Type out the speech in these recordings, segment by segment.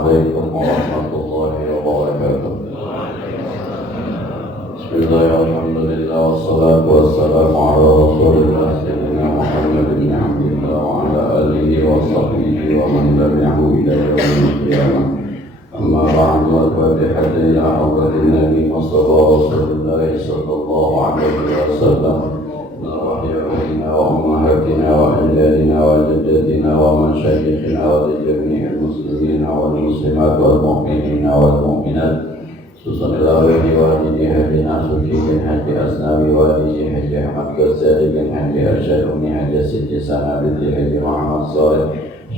عليكم ورحمة الله وبركاته. بسم الله والحمد لله والصلاة والسلام على رسول الله سيدنا محمد بن عبد الله وعلى آله وصحبه ومن تبعه إلى يوم القيامة. أما بعد والفاتحة إلى حضرة النبي مصطفى رسول الله صلى الله عليه وسلم نروح أبينا وأمهاتنا وأجدادنا وجداتنا ومشايخنا ولجميع المسلمين والمسلمات والمؤمنين والمؤمنات خصوصا إلى غير والد حج ناسوكي بن حج أسنابي والد حج أحمد غزالي بن حج أرشد أم حج ست سنة بنت حج محمد صالح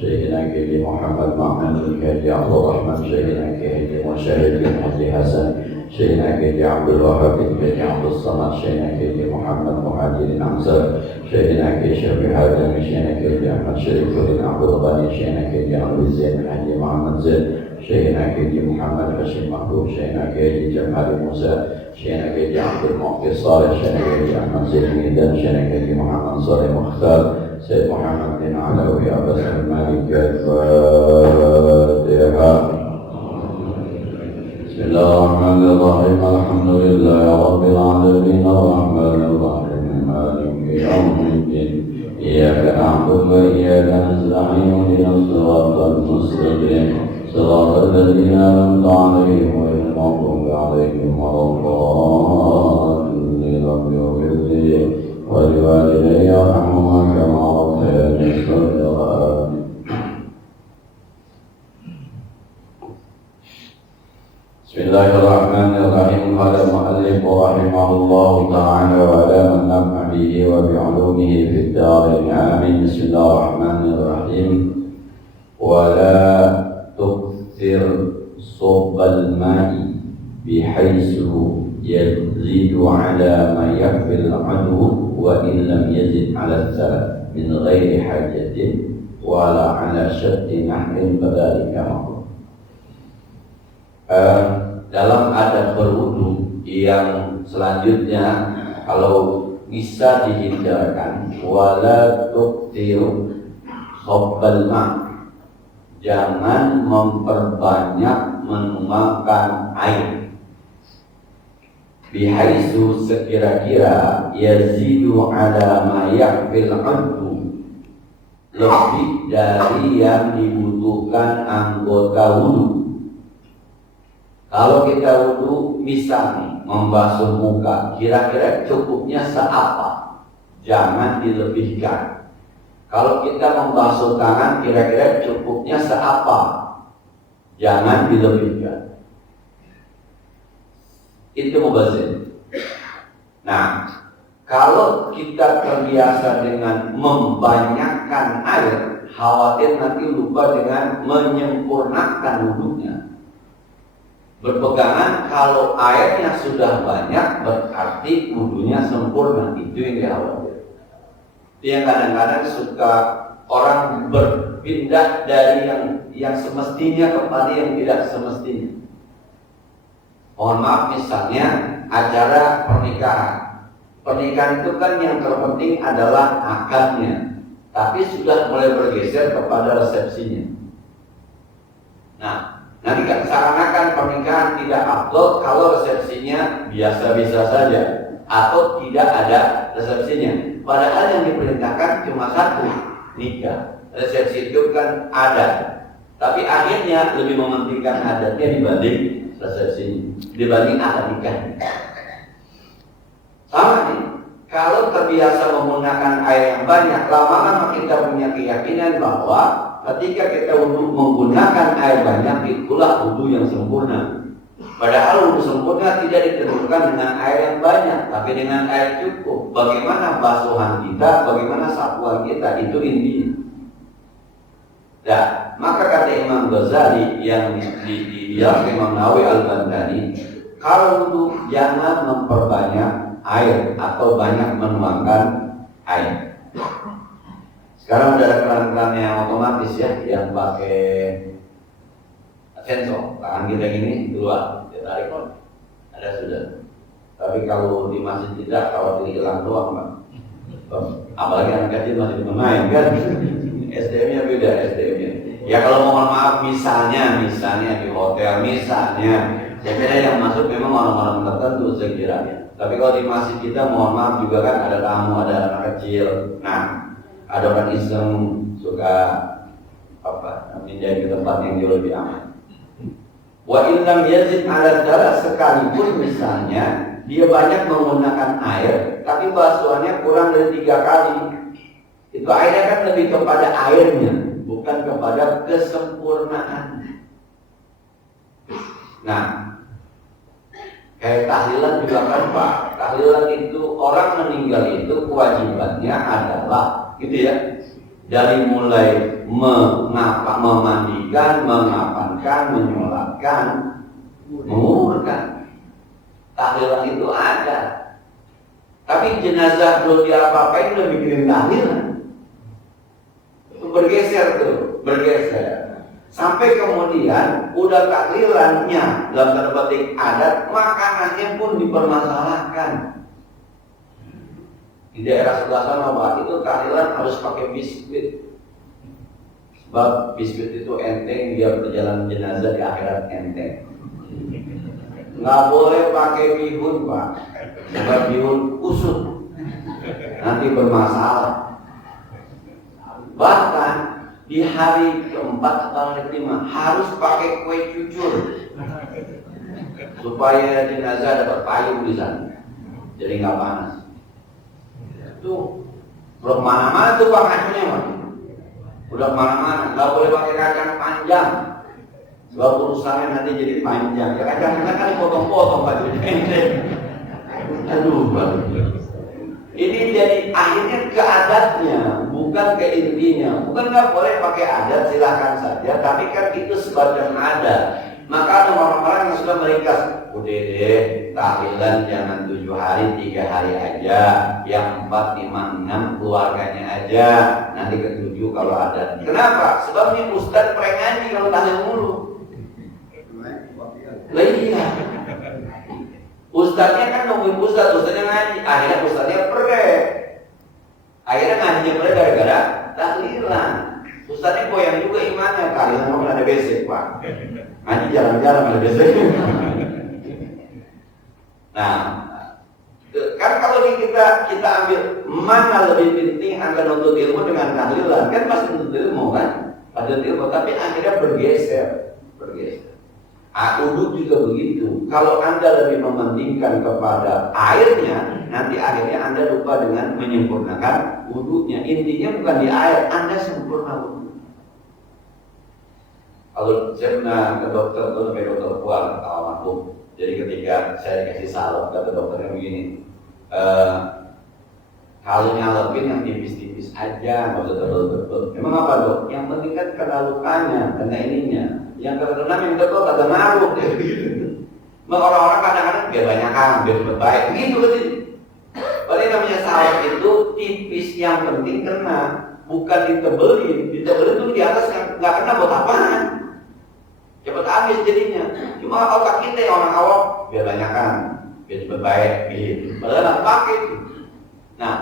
شيخنا كيدي محمد محمد بن حج عبد الرحمن شيخنا كيدي مشاهد بن حج حسن شيخنا كيدي عبد الوهاب بن حج عبد الصمد شيخنا كيدي محمد مهاجر أنصار شيخنا كيدي شفيع هادم شيخنا كيدي أحمد شريف بن عبد الغني شيخنا كيدي عبد الزين بن حج محمد زين شيخنا كيدي محمد هاشم محبوب شيخنا كيدي جمال موسى شيخنا كيدي عبد المعطي صالح شيخنا كيدي أحمد زين ميدان شيخنا كيدي محمد صالح مختار سيد محمد بن علوي عباس المالك الفاتحة. بسم الله الرحمن الرحيم الحمد لله رب العالمين الرحمن الرحيم مالك يوم الدين إياك نعبد وإياك نستعين اهدنا الصراط المستقيم صراط الذين أنعمت عليهم غير المغضوب عليهم ولا الضالين رب اغفر لي ولوالدي وارحمهما كما ربياني صغيرا. Bismillahirrahmanirrahim. Qala al-mu'allif rahimahullahu ta'ala wa la man naf'a bihi wa bi'ulumihi fid darin amin. Bismillahirrahmanirrahim. Wa la tukthir subbal ma'i bihaisu yazidu ala ma yakfil adu wa in lam yazid ala salat min ghairi hajatin wa la ala syaddi nahrin badalika maqul. Dalam adab berwudu yang selanjutnya kalau bisa dihindarkan wala tuktiru khabbal ma', jangan memperbanyak menuangkan air bihaisu sekira-kira yazidu ala ma yakfil addu, lebih dari yang dibutuhkan anggota wudu. Kalau kita wudu misalnya membasuh muka, kira-kira cukupnya seapa? Jangan dilebihkan. Kalau kita membasuh tangan, kira-kira cukupnya seapa? Jangan dilebihkan. Itu mubazir. Nah, kalau kita terbiasa dengan membanyakkan air, khawatir nanti lupa dengan menyempurnakan wudunya. Berpegangan kalau airnya sudah banyak berarti wudunya sempurna, itu yang dikhawatir. Yang kadang-kadang suka orang berpindah dari yang semestinya kepada yang tidak semestinya. Mohon maaf, misalnya acara pernikahan. Pernikahan itu kan yang terpenting adalah akadnya, tapi sudah mulai bergeser kepada resepsinya. Nah, nanti kan seakan-akan pernikahan tidak afdol kalau resepsinya biasa-biasa saja atau tidak ada resepsinya. Padahal yang diperintahkan cuma satu, nikah. Resepsi itu kan adat, tapi akhirnya lebih mementingkan adatnya dibanding resepsinya, dibanding akad nikah. Sama nih, kalau terbiasa menggunakan air yang banyak, lama-lama kita punya keyakinan bahwa ketika kita wudu menggunakan air banyak, itulah wudu yang sempurna. Padahal wudu sempurna tidak ditentukan dengan air yang banyak, tapi dengan air cukup. Bagaimana basuhan kita, bagaimana sapuan kita, itu intinya. Nah, maka kata Imam Ghazali yang dibilang Imam Nawawi Al-Bandani, kalau wudu jangan memperbanyak air atau banyak menuangkan air. Sekarang udah ada keran-keran yang otomatis ya, yang pakai sensor, tangan kita gini keluar, kita tarik on, ada sudah. Tapi kalau di masjid tidak, khawatir hilang doang Pak. Apalagi anak kecil masih bermain kan, SDM-nya beda SDM-nya. Ya kalau mohon maaf misalnya di hotel misalnya, saya kira yang masuk memang orang-orang tertentu sekiranya. Tapi kalau di masjid kita mohon maaf juga kan ada tamu, ada anak kecil. Nah, ada orang iseng suka pindah ke tempat yang jauh lebih aman. Wa illam yazid ala darat, sekalipun misalnya dia banyak menggunakan air, tapi basuhannya kurang dari 3 kali. Itu airnya kan lebih kepada airnya, bukan kepada kesempurnaan. Nah, kayak tahlilan juga kan Pak. Tahlilan itu orang meninggal itu kewajibannya adalah gitu ya. Dari mulai memandikan, mengapankan, menyolatkan, menguburkan. Tahlilan itu ada. Tapi jenazah belum diapa-apain udah bikin tahlilan. Bergeser. Sampai kemudian udah tahlilannya dalam tanda petik adat, makanannya pun dipermasalahkan. Di daerah sebelah sana Pak, itu tahlilan harus pakai biskuit. Sebab biskuit itu enteng, dia perjalanan jenazah di akhirat enteng. Nggak boleh pakai bihun Pak, sebab bihun kusut, nanti bermasalah. Bahkan di hari keempat atau hari kelima harus pakai kue cucur supaya jenazah dapat payung di sana, jadi nggak panas. Itu belum mana-mana tuh Pak kacangnya Pak. Udah kemana-mana, nggak boleh pakai kacang panjang, sebab urusannya nanti jadi panjang. Ya kacang kita kan dipotong-potong Pak, jadi pendek. Aduh Pak. Ini jadi akhirnya ke adatnya, bukan ke intinya. Bukan nggak boleh pakai adat, silakan saja. Tapi kan itu sebagian adat. Maka ada orang-orang yang sudah meringkas, udah deh, tahlilan jangan 7 hari, 3 hari aja. Yang 4, 5, 6 keluarganya aja. Nanti ke-7 kalau ada. Kenapa? Sebab ini ustaz prank ngaji kalau tahlil mulu. Lah iya. Ustaznya kan nungguin ustaznya ngaji. Akhirnya ustaznya prank. Akhirnya ngajinya prank gara-gara tahlilan. Ustaznya goyang juga imannya. Tahlilan mungkin ada basic Pak. Ngaji jarang-jarang ada basic. Nah, kan kalau kita ambil mana lebih penting antara nuntut ilmu dengan tahlilan, kan pasti nuntut ilmu kan, pada ilmu, tapi akhirnya bergeser. Uduk juga begitu. Kalau Anda lebih mementingkan kepada airnya, nanti akhirnya Anda lupa dengan menyempurnakan wudhunya. Intinya bukan di air, Anda sempurna wudhu. Kalau saya pernah ke dokter, itu sampai dokter Puan, almarhum. Jadi ketika saya dikasih salep, kata dokternya begini, kalau nyalepin yang tipis-tipis aja, nggak usah tebel-tebel. Memang apa dok? Yang penting kan kena lukanya, kena ininya. Yang kena yang tebel kagak ngaruh. Orang-orang kadang-kadang biar banyakan, biar cepet baik. Begitu kan? Padahal namanya salep itu tipis, yang penting kena, bukan ditebelin. Ditebelin tuh di atas nggak kena buat apaan? Cepet habis jadinya. Cuma otak kita yang orang awam biar banyakan, biar cepet baik. Gitu. Padahal nggak pakai itu. Nah,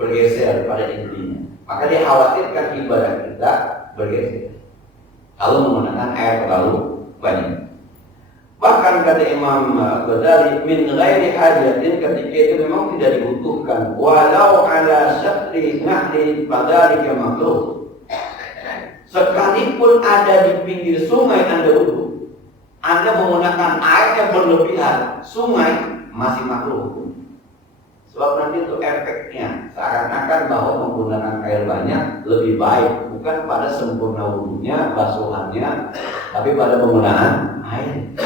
bergeser pada intinya. Maka dikhawatirkan ibadah kita bergeser kalau menggunakan air terlalu banyak. Bahkan kata Imam Ghazali, min ghairi hajatin, ketika itu memang tidak dibutuhkan. Walau ala syakli nahli fadzalika makruh. Sekalipun ada di pinggir sungai Anda wudhu, Anda menggunakan air yang berlebihan, sungai masih makruh. Sebab nanti itu efeknya seakan-akan bahwa menggunakan air banyak lebih baik, bukan pada sempurna wudhunya, basuhannya, tapi pada penggunaan air.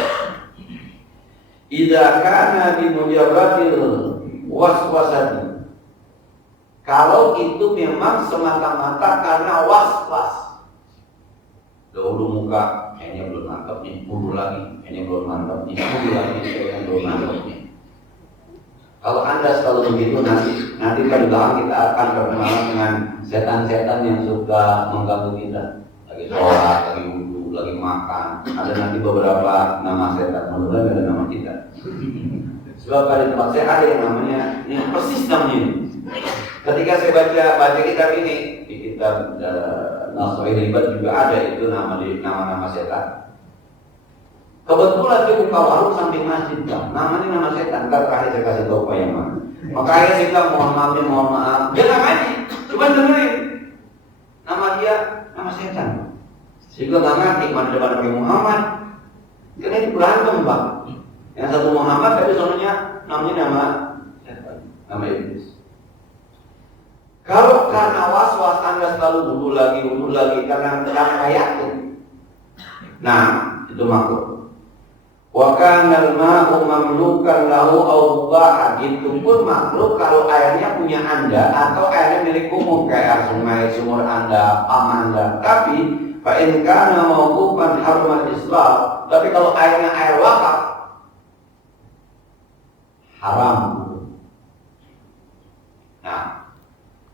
Idza kana bi mujarradil waswasati. Kalau itu memang semata-mata karena was-was. Dahulu muka kayaknya belum mantap nih, wudhu lagi kayaknya belum mantap nih, wudhu lagi kayaknya belum mantap nih. Kalau Anda selalu begitu, nanti pada belakang kita akan berkenalan dengan setan-setan yang suka mengganggu kita. Lagi sholat, lagi wudhu, lagi makan. Ada nanti beberapa nama setan, mudah-mudahan ada nama kita. Sebab pada tempat saya ada yang namanya, ini persis namanya ini. Ketika saya baca kitab ini, di kitab Nasrani Libat juga ada itu nama setan. Kebetulan dia buka warung samping masjid, Bang. Namanya nama setan. Ntar terakhir saya kasih tahu Pak yang mana. Maka akhirnya saya bilang mohon maaf. Dia nggak ngaji, cuma dengerin. Nama dia nama setan. Saya juga nggak ngerti mana depan Nabi Muhammad. Karena itu berantem, Bang. Yang satu Muhammad tapi soalnya namanya nama setan, nama iblis. Kalau karena was-was Anda selalu dulu lagi karena nggak yakin. Nah, itu makhluk. Wa kana al-ma'u mamlukan lahu aw mubahan. Itu pun makhluk kalau airnya punya Anda atau airnya milik umum kayak sungai, sumur Anda, pam Anda. Tapi fa in kana mawqufan harumat Islam. Tapi kalau airnya air wakaf haram. Nah,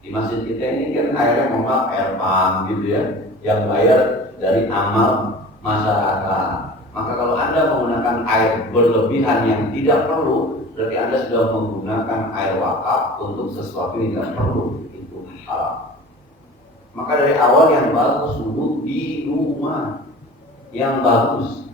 di masjid kita ini kan airnya memang air pam gitu ya, yang bayar dari amal masyarakat. Maka kalau Anda menggunakan air berlebihan yang tidak perlu, berarti Anda sudah menggunakan air wakaf untuk sesuatu yang tidak perlu. Itu haram. Maka dari awal yang bagus dulu di rumah yang bagus.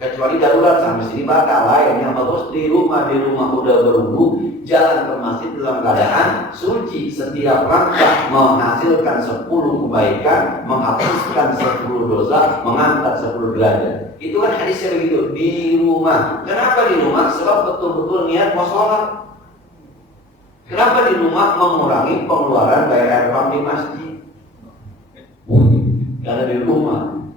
Kecuali darurat sampai sini batal lain. Yang bagus di rumah udah berwudu, jalan ke masjid dalam keadaan suci. Setiap langkah menghasilkan 10 kebaikan, menghapuskan 10 dosa, mengangkat 10 derajat. Itu kan hadisnya begitu di rumah. Kenapa di rumah? Sebab betul-betul niat mau sholat. Kenapa di rumah? Mengurangi pengeluaran bayar air pam di masjid. Karena di rumah.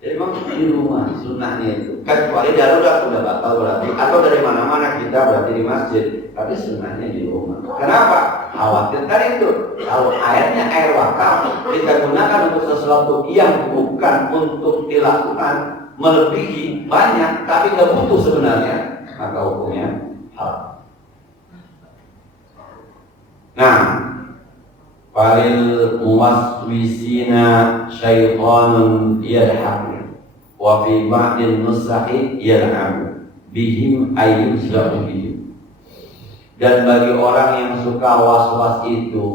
Jadi memang di rumah sunnahnya itu. Kecuali darurat sudah batal berarti. Atau dari mana-mana kita berarti di masjid. Tapi sunnahnya di rumah. Kenapa? Khawatir tadi itu. Kalau airnya air wakaf kita gunakan untuk sesuatu yang bukan untuk dilakukan melebihi banyak tapi nggak butuh sebenarnya, maka hukumnya haram. Nah, falil muwaswisina syaitanun yadhaku wa fi ba'din nusahi yal'abu bihim ayyuzzabu bihim. Dan bagi orang yang suka was-was itu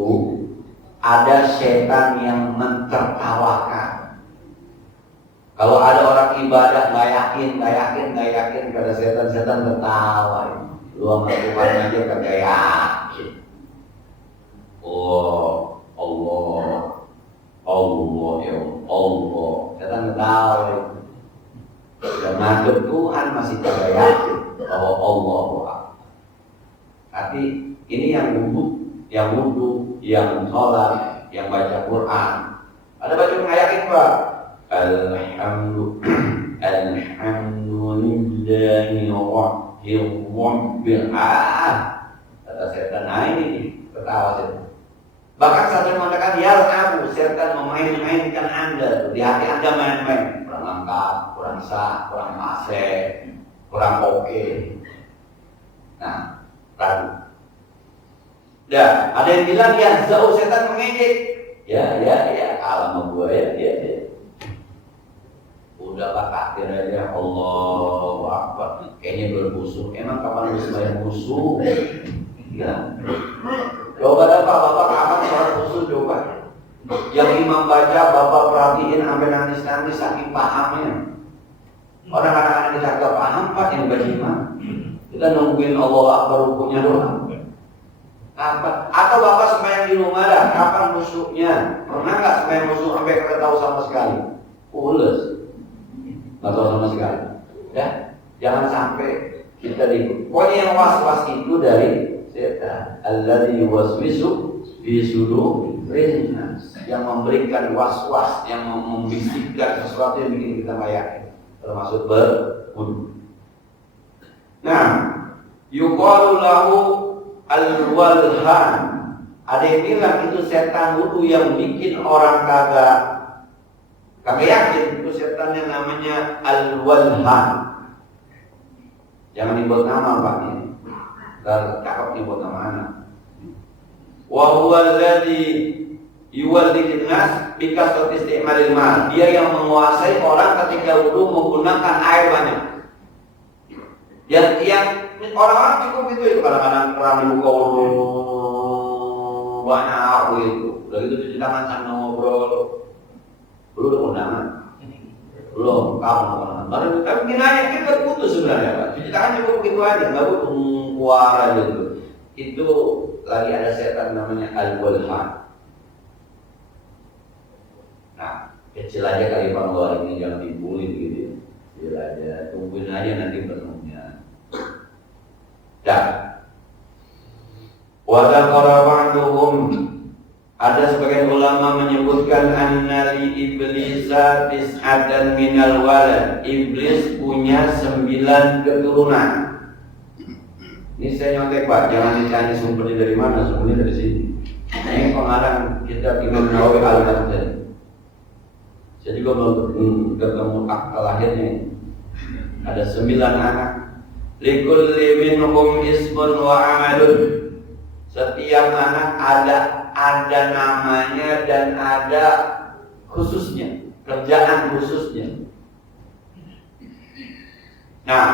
ada setan yang mentertawakan. Kalau ada orang ibadah nggak yakin, kata setan tertawa. Lu sama Tuhan aja kagak yakin. Oh Allah ya Allah. Setan tertawa. Dan ngadep Tuhan masih kagak yakin bahwa Allah. Tapi ini yang wudu, yang sholat, yang baca Quran. Ada baca nggak yakin Pak? Alhamdulillahi rabbil alamin. Kata setan, nah ini ketawa setan. Bahkan sampai mengatakan ya kamu setan memain-mainkan Anda. Di hati Anda main-main, kurang angkat, kurang sah, kurang asik, kurang oke. Nah, ragu. Dah, ada yang bilang ya jauh setan mengejek. Ya, kalah sama gua ya. Udah Pak takdir aja, Allahu Akbar. Kayaknya bermusuh. Emang kapan lu sembahyang musuh? Ya. Coba dah Pak, Bapak kapan sholat musuh coba? Yang imam baca, Bapak perhatiin sampai nangis-nangis saking pahamnya. Orang anak-anak kita gak paham Pak yang baca imam. Kita nungguin Allahu Akbar rukunya doang. Kapan? Atau Bapak sembahyang di rumah dah, kapan musuhnya? Pernah nggak sembahyang musuh sampai kagak tahu sama sekali? Pules. Nggak tahu sama sekali. Ya, jangan sampai kita pokoknya yang was-was itu dari setan. Alladzi yuwaswisu fi sudurin nas, yang memberikan was-was, yang membisikkan sesuatu yang bikin kita nggak yakin, termasuk berwudu. Nah, yuqalu lahu al-walhan. Ada yang bilang itu setan wudu yang bikin orang kagak yakin. Itu setan yang namanya al-walhan. Jangan dibuat nama Pak ini. Cakap dibuat nama anak. Wa huwa alladhi yuwallidun nas bikasrati isti'malil ma'. Dia yang menguasai orang ketika wudu menggunakan air banyak. Yang orang-orang cukup itu kadang-kadang keran dibuka banyak itu. Udah gitu cuci tangan sambil ngobrol. Belum undangan. Belum kamu. Tapi mungkin aja kita butuh sebenarnya Pak. Cuci tangan juga begitu aja, nggak butuh keluar aja itu. Itu lagi ada setan namanya al-walhan. Nah, kecil aja kali Pak ngeluarinnya, jangan dibully gitu. Kecil aja, tungguin aja nanti penuhnya. Dah. Wadal qarabanduhum, ada sebagian ulama menyebutkan annali iblisa tis'atan minal walad. Iblis punya 9 keturunan. Ini saya nyontek Pak, jangan ditanya sumbernya dari mana, sumbernya dari sini. Ini pengarang kitab Imam Nawawi al-Ghazali. Saya juga belum ketemu akal lahirnya. Ada 9 anak. Likulli minhum ismun wa amalun. Setiap anak ada namanya dan ada khususnya, kerjaan khususnya. Nah,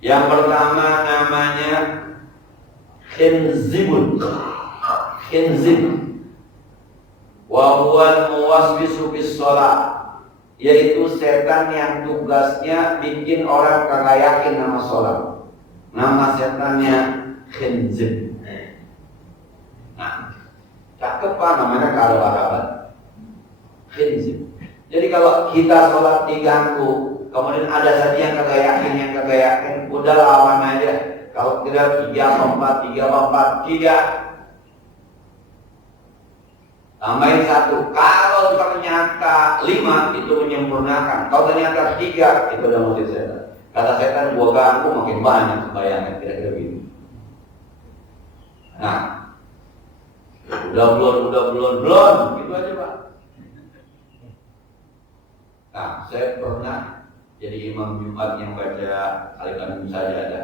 yang pertama namanya Khinzibun. Khinzib. Wa huwa muwaswisu bis shalah, yaitu setan yang tugasnya bikin orang kagak yakin nama sholat. Nama setannya Khinzib. Nah, cakep Pak, namanya karat-karat Khinzib. Jadi kalau kita sholat diganggu, kemudian ada saja yang kagak yakin, udah lawan aja. Kalau tidak 3, 4, 3 tambahin 1. Kalau ternyata 5 itu menyempurnakan. Kalau ternyata 3 itu udah motif setan. Kata setan, gua ganggu makin banyak kebayangan, kira-kira gitu. Nah, udah belum, gitu aja Pak. Nah, saya pernah jadi imam Jumat yang baca Al-Qur'an saja ada.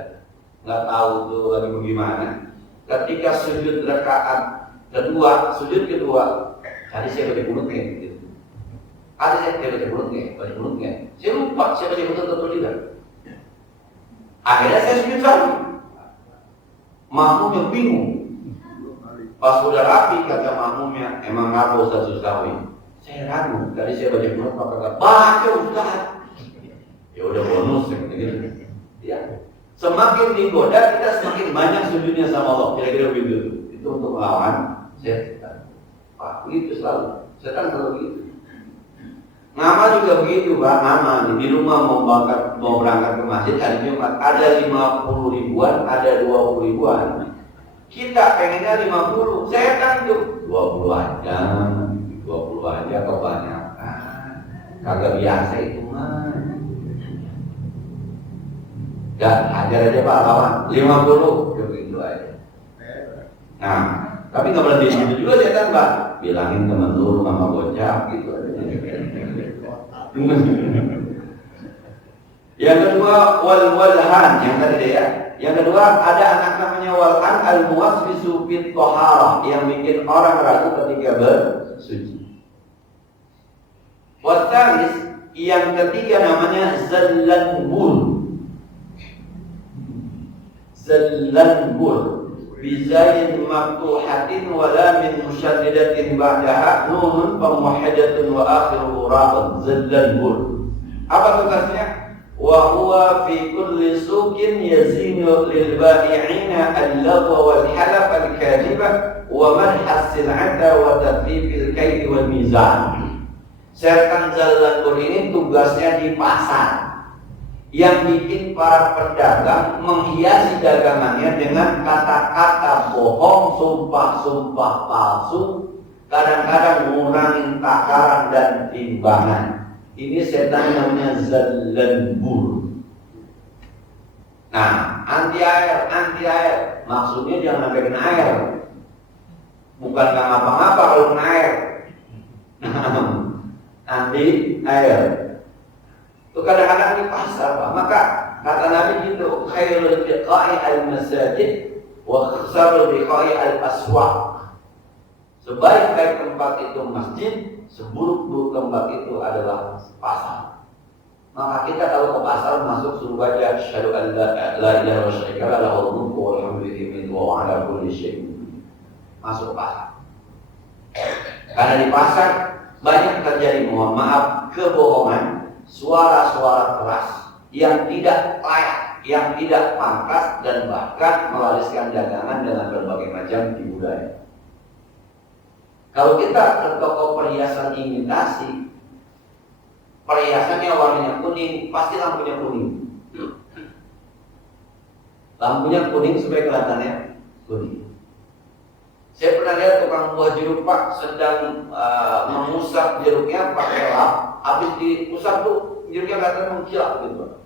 Nggak tahu tuh lagi bagaimana. Ketika sujud rakaat kedua, tadi saya baca kunutnya gitu. Saya baca kunutnya. Saya lupa saya baca kunut atau tidak. Akhirnya saya sujud lagi. Makmumnya bingung. Pas udah rapi kata makmumnya, emang apa Ustaz Susawi? Saya ragu, tadi saya baca kunut baca Ustaz. Ya udah bonus gitu. Ya. Semakin digoda kita semakin banyak sujudnya sama Allah. Kira-kira begitu. Itu untuk melawan setan. Pak, begitu selalu. Setan selalu begitu. Nama juga begitu Pak. Nama di rumah mau berangkat ke masjid hari Jumat ada 50 ribuan, ada 20 ribuan. Kita pengennya 50, setan tuh 20 aja kebanyakan. Kagak biasa itu mah. Dan ajar aja Pak lawan 50, begitu aja. Nah, tapi nggak berhenti gitu juga setan Pak. Bilangin teman lu sama bocah gitu aja. Yang kedua walhan, yang tadi deh ya. Yang kedua ada anak namanya walhan al-muwaswisu fit thaharah, yang bikin orang ragu ketika bersuci. Wasalis, yang ketiga namanya zallanbul. Zallanbul bizayin maftuhatin wala min musyaddidatin ba'daha nunun famuhajatun wa akhiruhu ra'un. Zallanbul. Apa tugasnya? Wa huwa fi kulli suqin yazinu lil ba'i'ina al-lagwa wal halaf al-kadhiba wa madhas sil'ata wa tadfifil kaili wal mizan. Setan Zallanbul ini tugasnya di pasar, yang bikin para pedagang menghiasi dagangannya dengan kata-kata bohong, sumpah-sumpah palsu, kadang-kadang ngurangin takaran dan timbangan. Ini setan namanya Zallanbul. Nah, anti air, maksudnya jangan sampai kena air. Bukan nggak ngapa-ngapa kalau kena air. Anti air. Itu kadang-kadang di pasar Pak. Maka kata Nabi gitu, khairul biqa'i al-masajid wa khsarul biqa'i al-aswaq. Sebaik-baik tempat itu masjid, seburuk-buruk tempat itu adalah pasar. Maka kita kalau ke pasar masuk suruh baca asyhadu an la ilaha illallah wa syarika la lahul mulku wal hamdu lillahi wa ala kulli syai'in. Masuk pasar. Karena di pasar banyak terjadi, mohon maaf, kebohongan, suara-suara keras yang tidak layak, yang tidak pantas, dan bahkan mewariskan dagangan dengan berbagai macam tipu daya. Kalau kita ke toko perhiasan imitasi, perhiasannya warnanya kuning, pasti lampunya kuning. Lampunya kuning supaya kelihatannya kuning. Saya pernah lihat tukang buah jeruk Pak sedang mengusap jeruknya pakai lap, habis diusap tuh jeruknya kelihatan mengkilap gitu.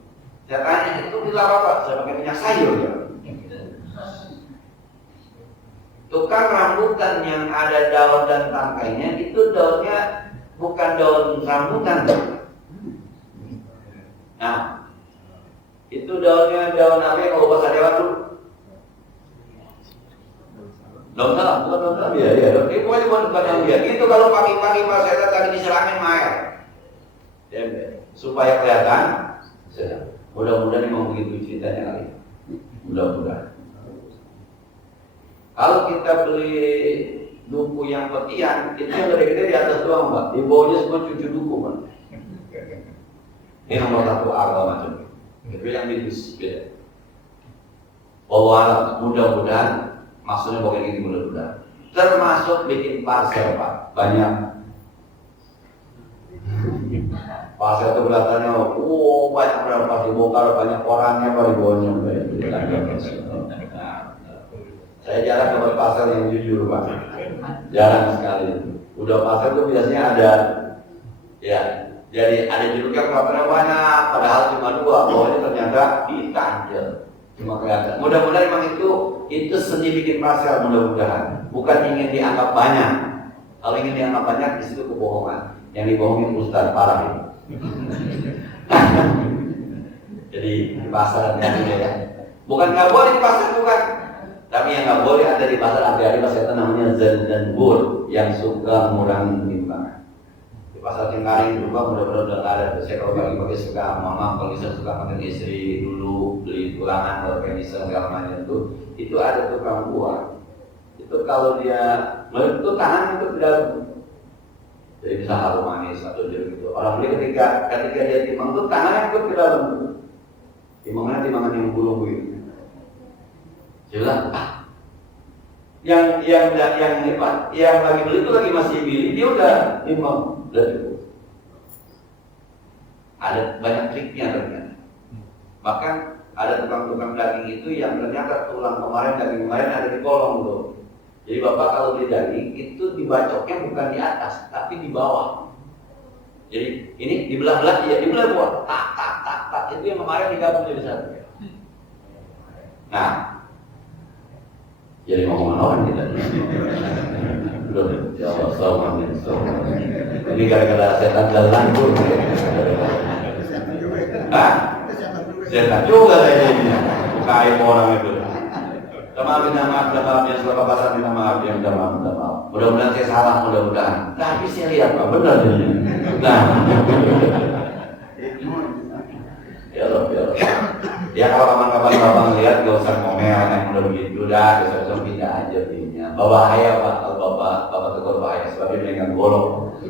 Saya tanya, itu dilap apa? Saya pakai minyak sayur ya. Tukang rambutan yang ada daun dan tangkainya itu daunnya bukan daun rambutan. Nah, itu daunnya daun apa ya kalau bahasa Jawa tuh? Daun salam, bukan daun salam ya, ya. Ini pokoknya bukan daun dia. Itu kalau pagi-pagi pas saya lagi diserangin air, supaya kelihatan. Mudah-mudahan memang begitu ceritanya kali. Mudah-mudahan. Kalau kita beli duku yang petian, itu yang gede-gede di atas doang, Mbak. Di bawahnya semua cucu duku, Mbak. Ini nomor satu agama macam itu. Tapi yang bibis beda. Bahwa mudah-mudahan, maksudnya bukan ini mudah-mudahan. Termasuk bikin parcel, Pak. Banyak. Parcel itu kelihatannya, banyak berapa dibongkar, banyak orangnya, Pak, di bawahnya. Saya jarang dapat parcel yang jujur, Pak. Jarang sekali. Udah parcel itu biasanya ada, ya. Jadi ada jeruknya kelihatannya banyak, padahal cuma 2, bawahnya ternyata ditanjel. Cuma kelihatan. Mudah-mudahan memang itu seni bikin parcel, mudah-mudahan. Bukan ingin dianggap banyak. Kalau ingin dianggap banyak, di situ kebohongan. Yang dibohongin Ustaz parah ini. Jadi di pasar ya. Bukan nggak boleh di pasar, bukan. Tapi yang nggak boleh ada di pasar, ada pasar itu namanya zan dan bur yang suka mengurangi timbangan. Di pasar Cengkareng juga mudah-mudahan udah nggak ada. Saya kalau pagi-pagi suka mama, kalau bisa suka makan istri dulu beli tulangan atau penisel segala macam itu ada tukang buah. Itu kalau dia itu tangan itu tidak, jadi bisa harum manis atau jeruk itu. Orang beli ketika dia timbang itu tangannya ikut ke dalam. Timbangan yang burung gitu. Jelas, yang hebat, yang lagi beli itu lagi masih beli, dia udah timbang, udah cukup. Ada banyak triknya ternyata. Bahkan ada tukang-tukang daging itu yang ternyata tulang daging kemarin ada di kolong tuh. Jadi bapak kalau beli daging itu dibacoknya bukan di atas, tapi di bawah. Jadi ini dibelah-belah, ya dibelah buah, tak, itu yang kemarin digabung jadi satu. Nah, jadi ngomongan orang kita. Ya Allah, ini gara-gara setan jalan pun. Setan juga kayaknya. Bukain orang itu. Minta maaf, yang suka papasan minta maaf, yang minta maaf. Mudah-mudahan saya salah, mudah-mudahan. Tapi saya lihat Pak, benar ini. Nah, ya Allah. Ya kalau kapan-kapan Bapak lihat, gak usah ngomel, yang udah begitu dah, besok pindah aja belinya. Bahaya Pak, kalau Bapak tegur bahaya, sebabnya mereka golok.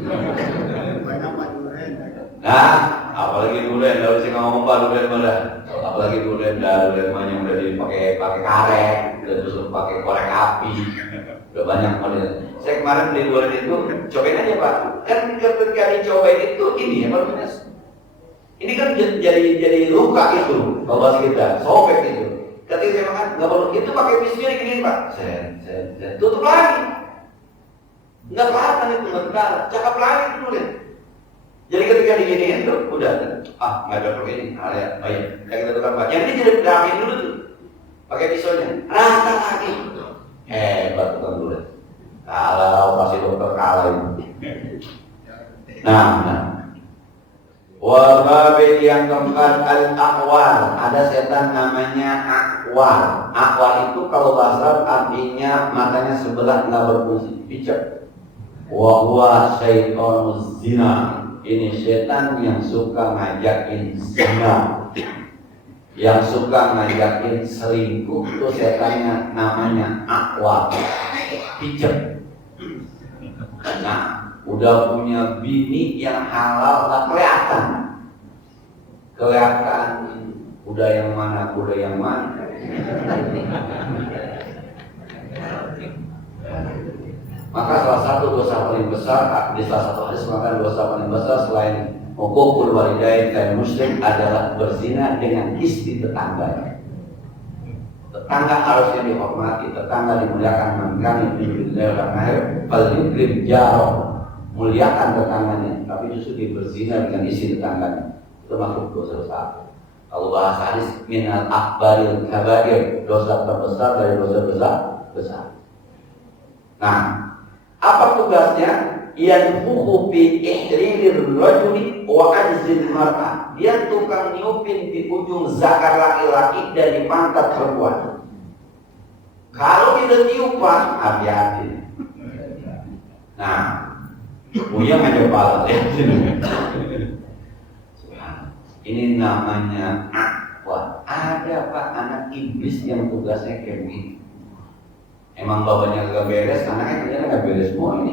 Nah, apalagi durian, kalau sih ngomong Pak durian malah. Apalagi durian yang udah dipakai karet, udah terus pakai korek api, udah banyak model. Saya kemarin beli durian itu, cobain aja Pak. Kan ketika dicobain itu ini ya Pak Lunas. Ini kan jadi luka itu, kalau bahasa kita, sobek itu. Ketika saya makan, nggak perlu itu pakai pisaunya diginiin Pak. Saya tutup lagi. Nggak kelihatan itu, nggak kelihatan. Cakap lagi itu durian. Jadi ketika diginiin tuh, udah, nggak ada ini, baik. Kita tukar Pak. Yang ini jadi dirapiin dulu tuh, pakai pisaunya, rata lagi. Hebat tukang durian. Kalau pasti dokter kalah ini. Nah. Wababin yang keempat al-akwar, ada setan namanya akwar. Akwar itu kalau bahasa artinya matanya sebelah nggak berfungsi, picek. Wahwa syaitonuz zina, ini setan yang suka ngajakin zina, yang suka ngajakin selingkuh, itu setannya namanya akwar, picek. Nah, udah punya bini yang halal nggak kelihatan udah yang mana. Maka salah satu dosa paling besar di salah satu hadis maka dosa paling besar selain uququl walidain dan musyrik adalah berzina dengan istri tetangga. Tetangga harusnya dihormati, tetangga dimuliakan. Mangkani muliakan tetangganya, tapi justru dia berzina dengan istri tetangganya. Itu masuk dosa besar. Kalau bahasa hadis minal akbaril kabair, dosa terbesar dari dosa besar. Nah, apa tugasnya? Yanfukhu fi ihririr rajuli wa ajzil mar'ah. Dia tukang niupin di ujung zakar laki-laki dan di pantat perempuan. Kalau tidak tiupan, hati-hati. Nah, punya aja kepala. Ini namanya akwat. Ada Pak anak iblis yang tugasnya kayak begini. Emang bapaknya gak beres, anaknya ternyata gak beres semua ini.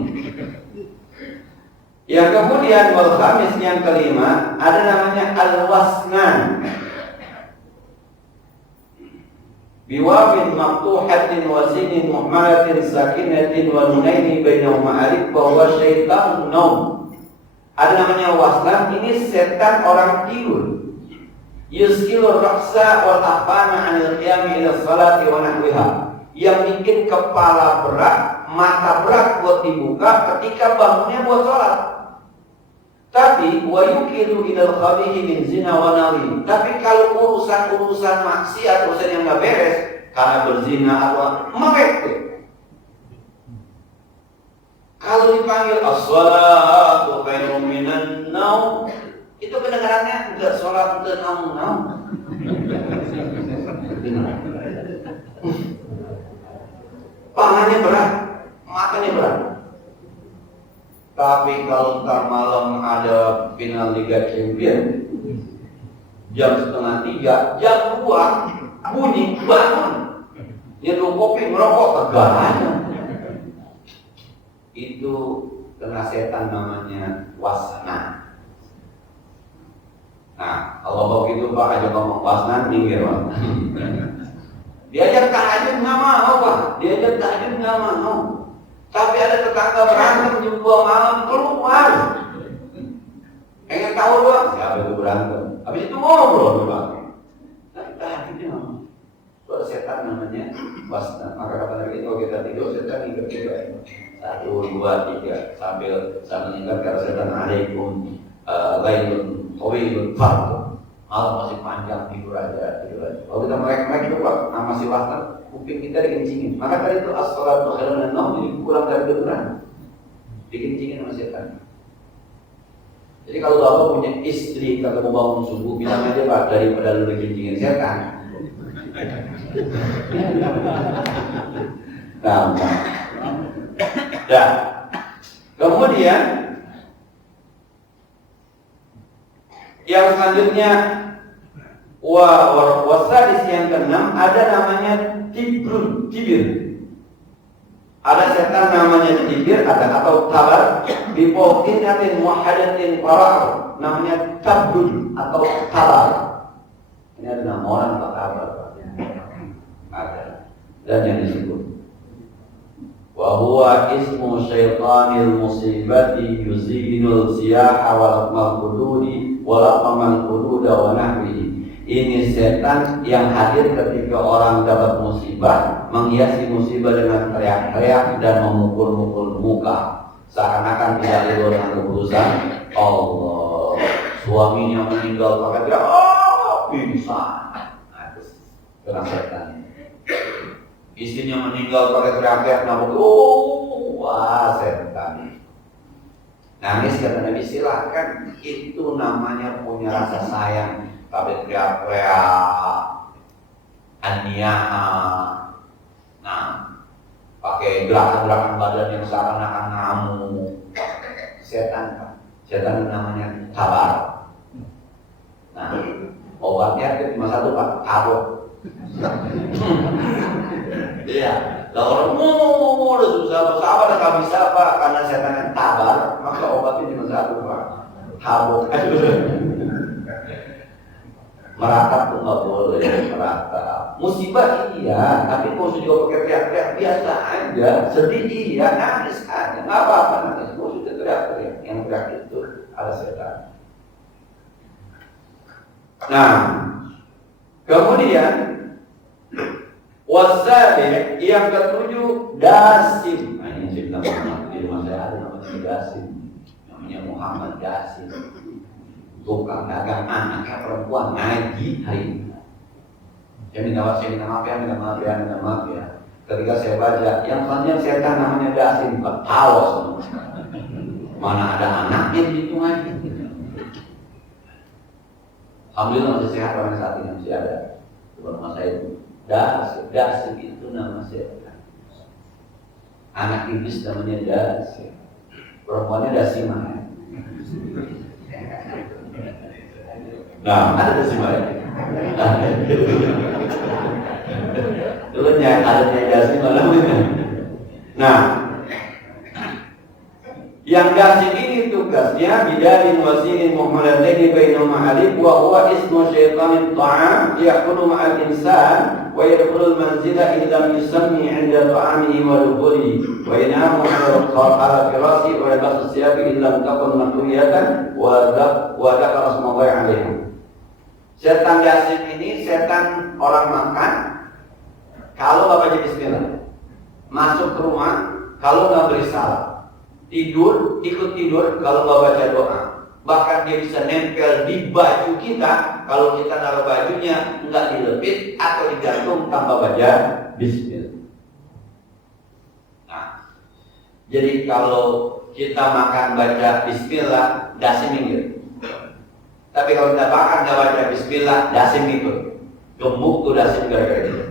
Yang kemudian wal khamis yang kelima ada namanya al-wasnan. Biwabin maqtuhatin wa sinin muhmalatin sakinatin wa nunaini bainahuma alif bahwa syaitan naum. Ada namanya wasnan, ini setan orang tidur. Yuskilur raksa wal afana anil qiyami ila salati wa nahwiha. Yang bikin kepala berat, mata berat buat dibuka ketika bangunnya buat sholat. Tapi wa yukilu ilal khabihi min zina wa nawi. Tapi kalau urusan maksiat, urusan yang nggak beres karena berzina atau mereka, kalau dipanggil as-salatu khairum minan naum, itu kedengarannya enggak sholat untuk naum. Pahanya berat, matanya berat. Tapi kalau ntar malam ada final Liga Champion jam 2:30, jam 2 bunyi bangun. Nyeduh kopi, merokok, tegarannya. Itu kena setan namanya wasna. Nah, kalau begitu Pak aja ngomong wasna, minggir Pak. Diajak tahajud nggak mau Pak, diajak tahajud nggak mau. Tapi ada tetangga berantem jam 2 malam keluar. Pengen tahu doang siapa itu berantem. Habis itu ngobrol tuh Pak. Tapi tahajudnya nggak mau. Soal setan namanya wasna. Maka kata Nabi kalau kita tidur setan ingat juga. 1, 2, 3 sambil meningkat karena setan alaikum lailun tawilun fardhu. Malam masih panjang tidur aja. Kalau kita melek-melek itu Pak, masih wasna, kuping kita dikencingin. Maka tadi itu as-salatu khairun minan naum, jadi kurang dari beneran. Dikencingin sama setan. Jadi kalau Bapak punya istri kagak mau bangun subuh, bilang aja Pak, daripada lu dikencingin setan. Gampang. Dan kemudian yang selanjutnya wasadis yang keenam ada namanya tibir. Ada setan namanya tibir, ada atau tabar bipotinatin wahadatin parah, namanya tabrud atau tabar. Ini ada nama orang atau tabar. Ada. Dan yang disebut wa huwa ismu syaitanil musibati yuzinul siyaha wal malqududi wal malqududa wa nahwihi. Ini setan yang hadir ketika orang dapat musibah, menghiasi musibah dengan teriak-teriak dan memukul-mukul muka seakan-akan tidak ridho dengan keputusan Allah. Suaminya meninggal pakai dia pingsan. Kena setan. Istrinya meninggal pakai teriak-teriak, wah setan. Nangis kata Nabi, silakan, itu namanya punya rasa sayang. Tapi teriak-teriak, aniaya, nah, pakai gerakan-gerakan badan yang seakan-akan ngamuk. Setan namanya tabar. Nah, obatnya cuma satu Pak, tabok. Iya, kalau orang ngomong udah susah, apa nggak bisa apa karena setan yang tabar, maka obatnya cuma satu Pak, habuk. Meratap tuh nggak boleh meratap. Musibah iya, tapi kalau juga pakai teriak-teriak biasa aja, sedih iya, nangis aja, nggak apa-apa nangis. Kalau sudah teriak-teriak, yang teriak itu ada setan. Nah, kemudian wasabi yang ketujuh dasim. Nah, ini saya bilang di rumah saya ada namanya dasim, namanya Muhammad Dasim. Tukang dagang anaknya perempuan ngaji hari ini. Saya minta maaf ya. Ketika saya baca, yang selanjutnya setan namanya Dasim, bukan tawas. Mana ada anaknya di situ ngaji. Alhamdulillah masih sehat orang saat ini masih ada. Rumah saya itu Dasim itu nama setan. Anak iblis namanya Dasim. Perempuannya Dasimah. Nah, ada Dasimah ya? Dulu ada Dasimah namanya. Nah, yang Dasim ini tugasnya bidarin wasilin muhammadin bainahuma alif wa huwa ismu syaitanit ta'am yaqulu ma'al insan wa yadkhulul manzila illa yusammi 'inda ta'amihi wa dukhuli wa yanamu 'ala firasi wa yalbasu siyabi illa takun matwiyatan wa dhakara asmallahi 'alaiha. Setan Dasim ini setan orang makan kalau nggak baca bismillah, masuk ke rumah kalau nggak beri salam, tidur ikut tidur kalau nggak baca doa, bahkan dia bisa nempel di baju kita kalau kita naruh bajunya nggak dilepit atau digantung tanpa baca bismillah. Nah, jadi kalau kita makan baca bismillah, Dasim minggir. Tapi kalau kita makan nggak baca bismillah, Dasim ikut. Gemuk tuh Dasim gara-gara itu.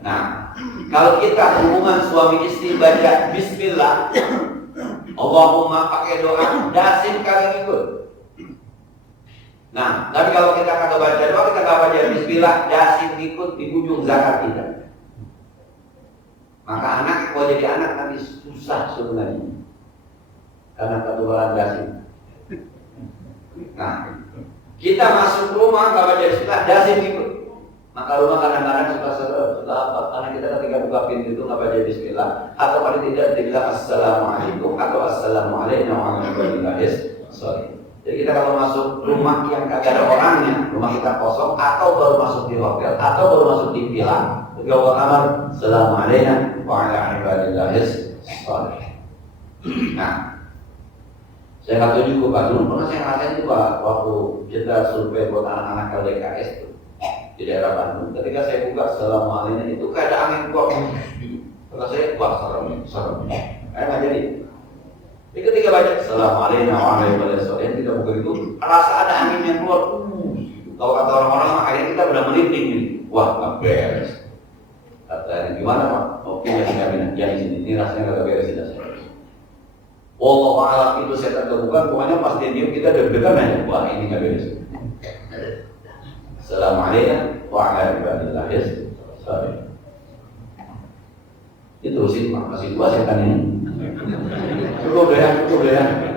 Nah, kalau kita hubungan suami istri baca bismillah, Allahumma pakai doa, Dasim kagak ikut. Nah, tapi kalau kita kagak baca doa, kita kagak baca bismillah, Dasim ikut di ujung zakat kita. Maka anak kalau jadi anak nanti susah sebenarnya karena ketularan Dasim. Nah, kita masuk rumah nggak baca bismillah, Dasim ikut. Maka rumah kadang-kadang suka apa? Karena kita ketika buka pintu itu nggak baca bismillah, atau paling tidak dibilang assalamualaikum atau assalamualaikum warahmatullahi wabarakatuh. Jadi kita kalau masuk rumah yang kagak ada orangnya, rumah kita kosong, atau baru masuk di hotel, atau baru masuk di villa, ketika buka kamar, assalamualaikum warahmatullahi wabarakatuh. Nah, saya nggak tahu juga Pak, dulu pernah saya ngerasain itu Pak, waktu kita survei buat anak-anak LDKS itu di daerah Bandung. Ketika saya buka assalamualaikum itu kayak ada angin keluar. Kata saya, wah serem. Kayak nggak jadi. Jadi ketika baca assalamualaikum warahmatullahi wabarakatuh, kita buka itu, rasa ada angin yang keluar. Kalau kata orang-orang, akhirnya kita udah merinding nih. Wah, nggak beres. Kata gimana Pak? Oke, ya sini, yang di sini. Ini rasanya nggak beres tidak saya. Allah alam itu setan bukan, pokoknya pas dia diam kita deg-degan aja. Wah, ini nggak beres. Assalamualaikum warahmatullahi wabarakatuh. Itu sih masih dua setan ini. Cukup ya.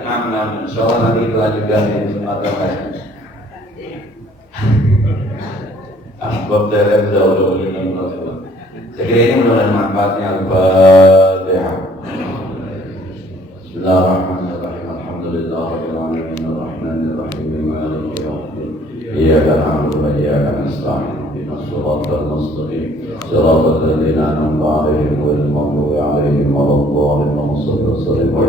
Nah, insyaallah nanti kita lanjutkan di kesempatan lain. Bab saya sudah ini. Saya kira ini mudah-mudahan manfaatnya Al-Fatihah. Bismillahirrahmanirrahim. Alhamdulillahirabbil alamin arrahmanir rahim maliki yaumiddin. Iyyaka na'budu wa iyyaka nasta'in. Ihdinas siratal mustaqim. Siratal ladzina an'amta 'alaihim ghairil maghdubi 'alaihim waladdallin. Allahumma shalli wa sallim wa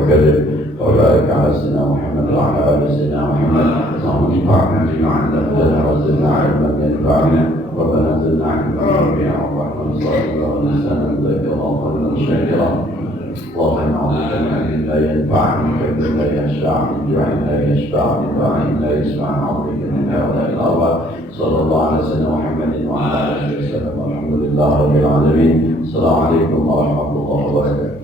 barik 'ala sayyidina Muhammad wa 'ala ali sayyidina Muhammad. Allahumma infa'na bima 'allamtana wa zidna 'ilman yanfa'una. ربنا زدنا علما ربنا وارحمنا صالحا ولسانا ذاكرا وقلبا شاكرا. اللهم اعوذ بك من علم لا ينفع، من حفظ لا يخشع، من جوع لا يشبع، من دعاء لا يسمع، نعوذ بك من هؤلاء الاربع. صلى الله على سيدنا محمد وعلى اله وسلم والحمد لله رب العالمين. السلام عليكم ورحمه الله وبركاته.